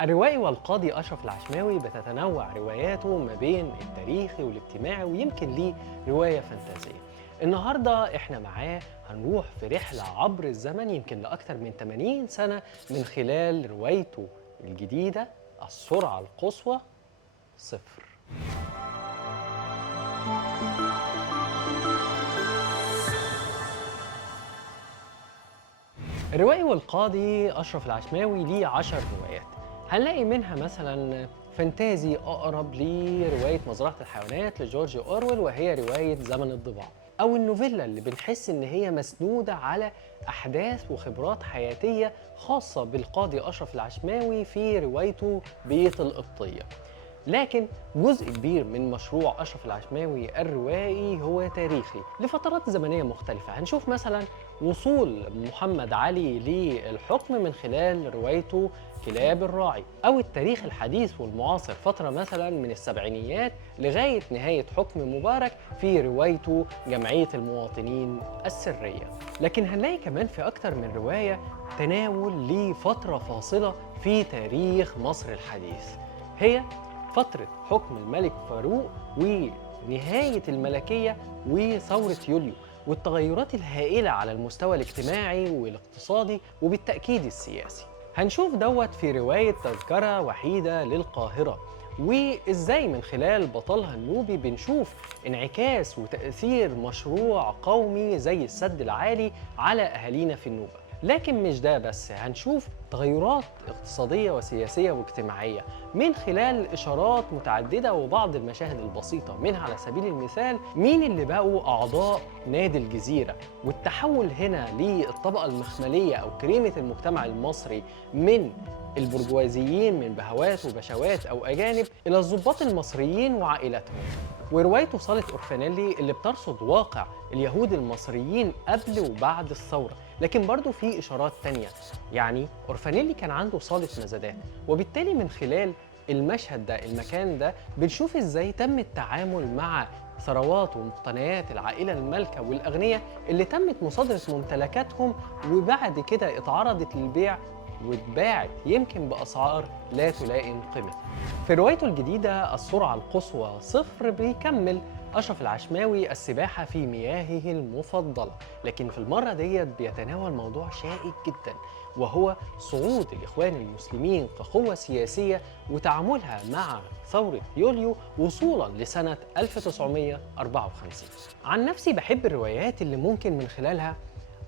الروائي والقاضي أشرف العشماوي بتتنوع رواياته ما بين التاريخي والاجتماعي، ويمكن ليه رواية فانتازية. النهاردة احنا معاه هنروح في رحلة عبر الزمن يمكن لأكثر من 80 سنة من خلال روايته الجديدة السرعة القصوى صفر. الروائي والقاضي أشرف العشماوي ليه 10 روايات. هنلاقي منها مثلا فانتازي أقرب لرواية مزرعة الحيوانات لجورج أورويل وهي رواية زمن الضباع، أو النوفيلا اللي بنحس إن هي مسنودة على أحداث وخبرات حياتية خاصة بالقاضي أشرف العشماوي في روايته بيت القبطية. لكن جزء كبير من مشروع أشرف العشماوي الروائي هو تاريخي لفترات زمنية مختلفة. هنشوف مثلا وصول محمد علي للحكم من خلال روايته كلاب الراعي، أو التاريخ الحديث والمعاصر فترة مثلا من السبعينيات لغاية نهاية حكم مبارك في روايته جمعية المواطنين السرية. لكن هنلاقي كمان في أكتر من رواية تناول لفترة فاصلة في تاريخ مصر الحديث، هي فترة حكم الملك فاروق ونهاية الملكية وثورة يوليو والتغيرات الهائلة على المستوى الاجتماعي والاقتصادي وبالتأكيد السياسي. هنشوف دوت في رواية تذكرة وحيدة للقاهرة، وإزاي من خلال بطلها النوبي بنشوف انعكاس وتأثير مشروع قومي زي السد العالي على أهالينا في النوبة. لكن مش ده بس، هنشوف تغيرات اقتصادية وسياسية واجتماعية من خلال إشارات متعددة وبعض المشاهد البسيطة منها. على سبيل المثال مين اللي بقوا أعضاء نادي الجزيرة، والتحول هنا للطبقة المخملية أو كريمة المجتمع المصري من البرجوازيين من بهوات وبشوات أو أجانب إلى الضباط المصريين وعائلاتهم. وروايته صالة أورفانيلي اللي بترصد واقع اليهود المصريين قبل وبعد الثورة، لكن برضو في إشارات تانية. يعني أورفانيلي كان عنده صالة مزادات، وبالتالي من خلال المشهد ده المكان ده بنشوف إزاي تم التعامل مع ثروات ومقتنيات العائلة المالكة والأغنياء اللي تمت مصادرة ممتلكاتهم وبعد كده اتعرضت للبيع واتباعت يمكن بأسعار لا تلائم قيمتها. في روايته الجديدة السرعة القصوى صفر بيكمل أشرف العشماوي السباحة في مياهه المفضلة، لكن في المرة ديت بيتناول موضوع شائك جدا، وهو صعود الإخوان المسلمين كقوة سياسية وتعاملها مع ثورة يوليو وصولا لسنة 1954. عن نفسي بحب الروايات اللي ممكن من خلالها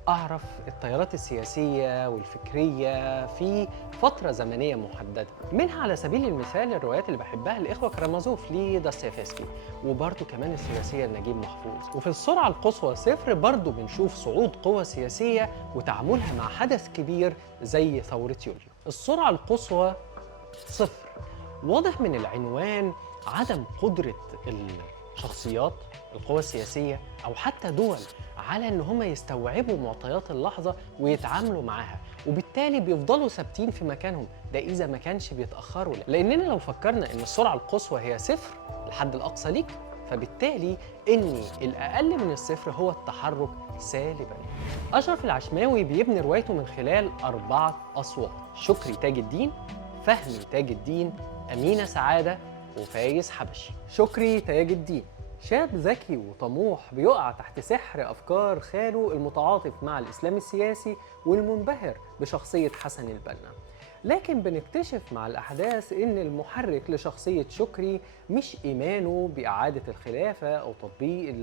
أعرف التيارات السياسية والفكرية في فترة زمنية محددة. منها على سبيل المثال الروايات اللي بحبها الإخوة كرامازوف لداستيفسكي، وبرضه كمان الثلاثية لنجيب محفوظ. وفي السرعة القصوى صفر برضه بنشوف صعود قوى سياسية وتعاملها مع حدث كبير زي ثورة يوليو. السرعة القصوى صفر واضح من العنوان عدم قدرة الشخصيات القوى السياسية أو حتى دول على إن هم يستوعبوا معطيات اللحظة ويتعاملوا معاها، وبالتالي بيفضلوا ثابتين في مكانهم، ده إذا ما كانش بيتأخروا. لأننا لو فكرنا إن السرعة القصوى هي صفر الحد الأقصى ليك، فبالتالي إن الأقل من الصفر هو التحرك سالبا. أشرف العشماوي بيبني روايته من خلال 4 أصوات: شكري تاج الدين، فهمي تاج الدين، أمينة سعادة، وفايز حبشي. شكري تاج الدين شاب ذكي وطموح بيقع تحت سحر أفكار خاله المتعاطف مع الإسلام السياسي والمنبهر بشخصية حسن البنا. لكن بنكتشف مع الأحداث إن المحرك لشخصية شكري مش إيمانه بإعادة الخلافة أو تطبيق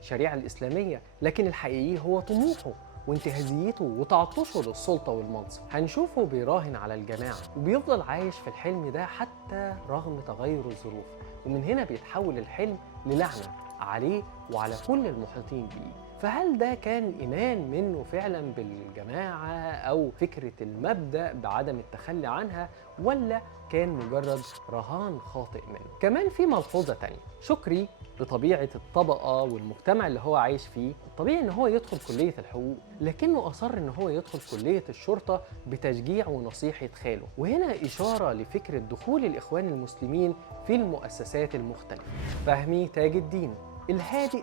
الشريعة الإسلامية، لكن الحقيقي هو طموحه وانتهازيته وتعطشه للسلطة والمنصب. هنشوفه بيراهن على الجماعة وبيفضل عايش في الحلم ده حتى رغم تغير الظروف، ومن هنا بيتحول الحلم للعنة عليه وعلى كل المحيطين بيه. فهل ده كان إيمان منه فعلا بالجماعة أو فكرة المبدأ بعدم التخلي عنها، ولا كان مجرد رهان خاطئ منه؟ كمان في ملحوظة تانية، شكري بطبيعة الطبقة والمجتمع اللي هو عايش فيه الطبيعي ان هو يدخل كلية الحقوق، لكنه أصر ان هو يدخل كلية الشرطة بتشجيع ونصيحة خاله. وهنا إشارة لفكرة دخول الإخوان المسلمين في المؤسسات المختلفة. فهمي تاج الدين الهادئ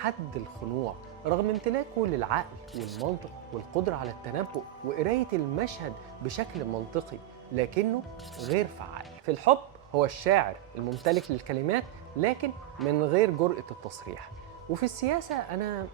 حد الخنوع رغم امتلاكه للعقل والمنطق والقدرة على التنبؤ وقراية المشهد بشكل منطقي، لكنه غير فعال. في الحب هو الشاعر الممتلك للكلمات لكن من غير جرأة التصريح. وفي السياسة أنا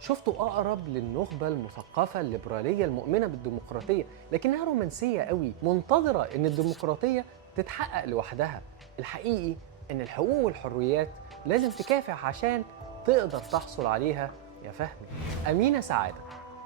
شفته أقرب للنخبة المثقفة الليبرالية المؤمنة بالديمقراطية، لكنها رومانسية قوي، منتظرة إن الديمقراطية تتحقق لوحدها. الحقيقي إن الحقوق والحريات لازم تكافح عشان تقدر تحصل عليها يا فهمي. أمينة سعادة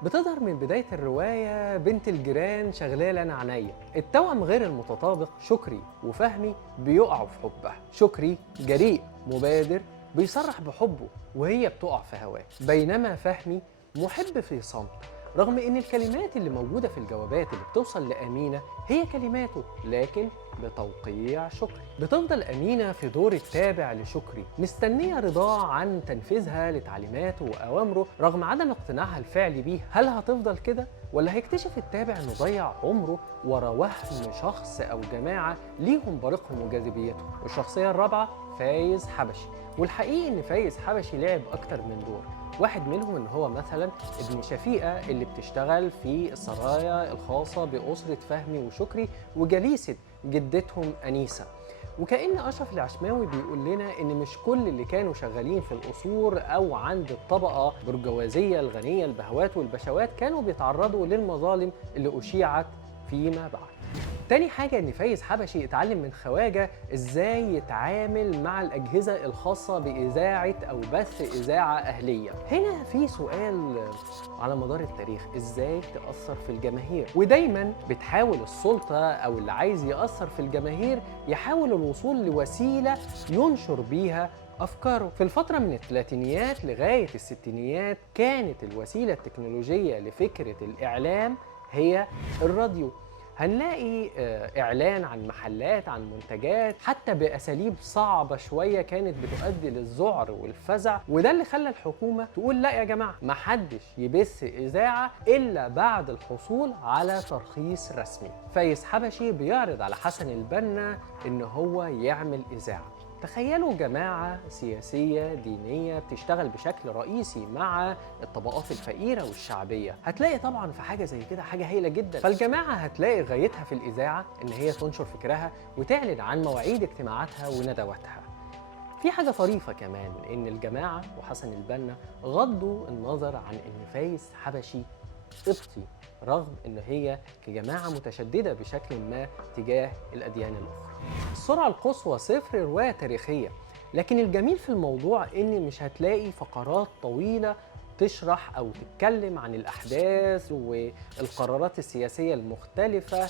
بتظهر من بداية الرواية بنت الجيران شغلالة أنا عينيا. التوأم غير المتطابق شكري وفهمي بيقعوا في حبها. شكري جريء مبادر بيصرح بحبه وهي بتقع في هواه، بينما فهمي محب في صمت، رغم ان الكلمات اللي موجودة في الجوابات اللي بتوصل لأمينة هي كلماته لكن بتوقيع شكري. بتفضل أمينة في دور التابع لشكري، مستنية رضاه عن تنفيذها لتعليماته وأوامره رغم عدم اقتناعها الفعلي بيه. هل هتفضل كده ولا هيكتشف التابع انه ضيع عمره ورا وهم شخص او جماعه ليهم بريقهم وجاذبيتهم؟ والشخصيه الرابعه فايز حبشي، والحقيقي ان فايز حبشي لعب اكتر من دور. واحد منهم ان هو مثلا ابن شفيقه اللي بتشتغل في السرايا الخاصه باسره فهمي وشكري وجليسه جدتهم انيسه. وكأن أشرف العشماوي بيقول لنا إن مش كل اللي كانوا شغالين في القصور أو عند الطبقة برجوازية الغنية البهوات والبشوات كانوا بيتعرضوا للمظالم اللي أشيعت فيما بعد. تاني حاجة إن فايز حبشي اتعلم من خواجة إزاي يتعامل مع الأجهزة الخاصة بإذاعة أو بث إذاعة أهلية. هنا في سؤال على مدار التاريخ، إزاي تأثر في الجماهير؟ ودايما بتحاول السلطة أو اللي عايز يأثر في الجماهير يحاول الوصول لوسيلة ينشر بيها أفكاره. في الفترة من الثلاثينيات لغاية الستينيات كانت الوسيلة التكنولوجية لفكرة الإعلام هي الراديو. هنلاقي إعلان عن محلات، عن منتجات، حتى بأساليب صعبة شوية كانت بتؤدي للذعر والفزع، وده اللي خلى الحكومة تقول لا يا جماعة محدش يبث إذاعة إلا بعد الحصول على ترخيص رسمي. فايز حبشي بيعرض على حسن البنا إن هو يعمل إذاعة. تخيلوا جماعة سياسية دينية بتشتغل بشكل رئيسي مع الطبقات الفقيرة والشعبية، هتلاقي طبعا في حاجة زي كده حاجة هايلة جدا. فالجماعة هتلاقي غايتها في الإذاعة إن هي تنشر فكرها وتعلن عن مواعيد اجتماعاتها وندواتها. في حاجة طريفة كمان إن الجماعة وحسن البنا غضوا النظر عن إن فايز حبشي قبطي، رغم إن هي كجماعة متشددة بشكل ما تجاه الأديان الأخرى. السرعة القصوى صفر رواية تاريخية، لكن الجميل في الموضوع إن مش هتلاقي فقرات طويلة تشرح أو تتكلم عن الأحداث والقرارات السياسية المختلفة،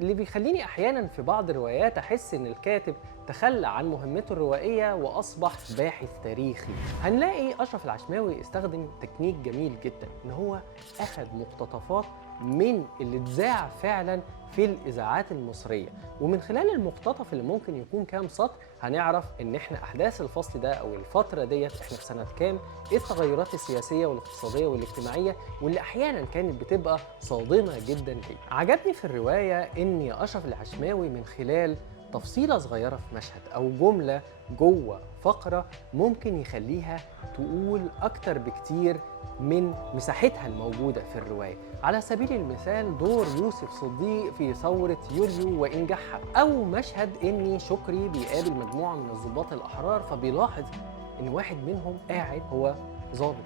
اللي بيخليني أحيانا في بعض الروايات أحس إن الكاتب تخلى عن مهمته الروائية وأصبح باحث تاريخي. هنلاقي أشرف العشماوي استخدم تكنيك جميل جدا، إن هو أخذ مقتطفات من اللي اتذاع فعلا في الإذاعات المصرية، ومن خلال المقتطف اللي ممكن يكون كام سطر هنعرف إن إحنا أحداث الفصل ده أو الفترة ديت إحنا في سنة كام، إيه التغيرات السياسية والاقتصادية والاجتماعية واللي أحيانا كانت بتبقى صادمة جدا ليه. عجبني في الرواية إن أشرف العشماوي من خلال تفصيلة صغيرة في مشهد أو جملة جوه فقرة ممكن يخليها تقول أكتر بكتير من مساحتها الموجودة في الرواية. على سبيل المثال دور يوسف صديق في ثورة يوليو وإنجاحها، أو مشهد إن شكري بيقابل مجموعة من الضباط الأحرار فبيلاحظ إن واحد منهم قاعد هو ضابط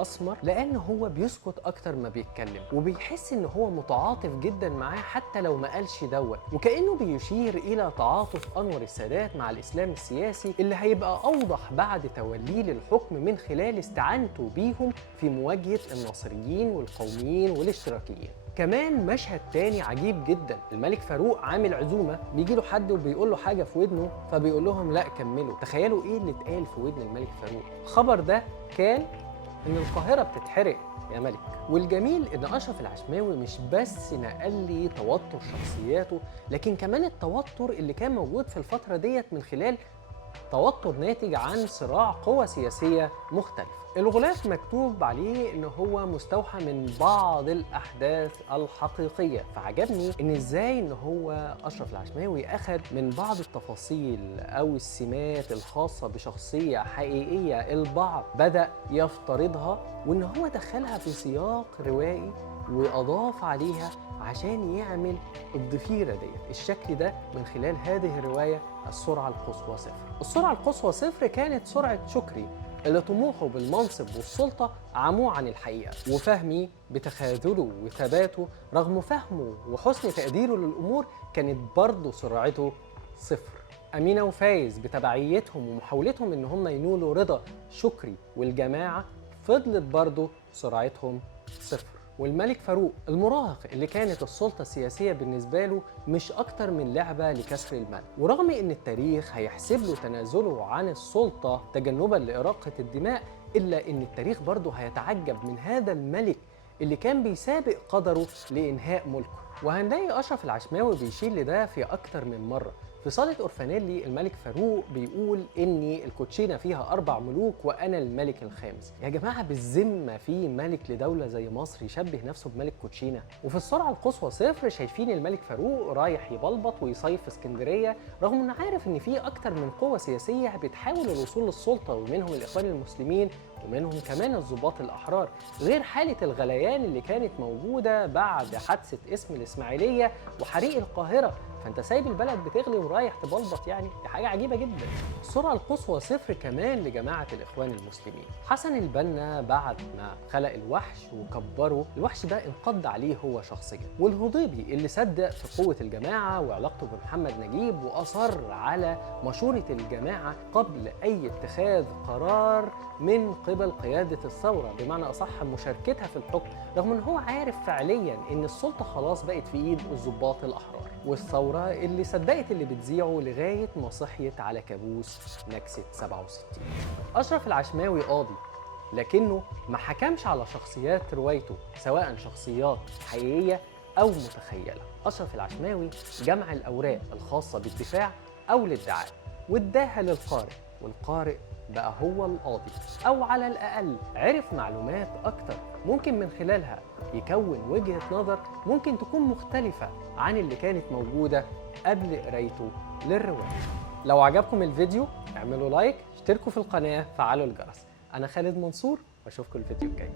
أسمر لأن هو بيسكت أكتر ما بيتكلم، وبيحس إن هو متعاطف جدا معاه حتى لو ما قالش دوت، وكأنه بيشير إلى تعاطف أنور السادات مع الإسلام السياسي اللي هيبقى أوضح بعد توليه للحكم من خلال استعانته بيهم في مواجهة الناصريين والقوميين والاشتراكيين. كمان مشهد تاني عجيب جدا، الملك فاروق عامل عزومه، بيجي له حد وبيقول له حاجه في ودنه فبيقول لهم لا كملوا. تخيلوا ايه اللي اتقال في ودن الملك فاروق. الخبر ده كان إن القاهرة بتتحرق يا ملك. والجميل إن أشرف العشماوي مش بس نقل لي توتر شخصياته، لكن كمان التوتر اللي كان موجود في الفترة ديت من خلال توتر ناتج عن صراع قوى سياسية مختلفة. الغلاف مكتوب عليه إن هو مستوحى من بعض الأحداث الحقيقية، فعجبني إن إزاي إن هو أشرف العشماوي أخذ من بعض التفاصيل أو السمات الخاصة بشخصية حقيقية البعض بدأ يفترضها، وإن هو دخلها في سياق روائي وأضاف عليها عشان يعمل الضفيرة ديت الشكل ده من خلال هذه الرواية السرعة القصوى صفر. السرعة القصوى صفر كانت سرعة شكري اللي طموحه بالمنصب والسلطة عموه عن الحقيقة، وفهمي بتخاذله وثباته رغم فهمه وحسن تقديره للأمور كانت برضه سرعته صفر. أمينة وفايز بتبعيتهم ومحاولتهم إن هم ينولوا رضا شكري والجماعة فضلت برضه سرعتهم صفر. والملك فاروق المراهق اللي كانت السلطة السياسية بالنسبة له مش أكتر من لعبة لكسر الملك، ورغم إن التاريخ هيحسب له تنازله عن السلطة تجنبا لإراقة الدماء، إلا إن التاريخ برضه هيتعجب من هذا الملك اللي كان بيسابق قدره لإنهاء ملكه. وهنلاقي أشرف العشماوي بيشير لده في أكتر من مرة. في صالة أورفانيلي الملك فاروق بيقول إني الكوتشينة فيها 4 ملوك وأنا الملك الخامس. يا جماعة بالذمة في ملك لدولة زي مصر يشبه نفسه بملك كوتشينة؟ وفي السرعة القصوى صفر شايفين الملك فاروق رايح يبلبط ويصيف في اسكندرية رغم إنه عارف إن في أكتر من قوة سياسية بتحاول الوصول للسلطة، ومنهم الإخوان المسلمين ومنهم كمان الضباط الأحرار، غير حالة الغليان اللي كانت موجودة بعد حادثة اسم الإسماعيلية وحريق القاهرة. فانت سايب البلد بتغلي ورايح تبلبط، يعني دي حاجه عجيبه جدا. السرعه القصوى صفر كمان لجماعه الاخوان المسلمين. حسن البنا بعد ما خلق الوحش وكبره، الوحش ده انقض عليه هو شخصيا. والهضيبي اللي صدق في قوه الجماعه وعلاقته بمحمد نجيب واصر على مشوره الجماعه قبل اي اتخاذ قرار من قبل قياده الثوره، بمعنى اصح مشاركتها في الحكم، رغم ان هو عارف فعليا ان السلطه خلاص بقت في ايد الضباط الاحرار. والثورة اللي صدقت اللي بتذيعه لغاية ما صحيت على كابوس نكسة 67. أشرف العشماوي قاضي، لكنه ما حكمش على شخصيات روايته سواء شخصيات حقيقية أو متخيلة. أشرف العشماوي جمع الأوراق الخاصة بالدفاع أو الادعاء واداها للقارئ، والقارئ بقى هو القاضي، أو على الأقل عرف معلومات أكتر ممكن من خلالها يكون وجهة نظر ممكن تكون مختلفة عن اللي كانت موجودة قبل قرايته للرواية. لو عجبكم الفيديو اعملوا لايك، اشتركوا في القناة، فعلوا الجرس. أنا خالد منصور وأشوفكم الفيديو الجاي.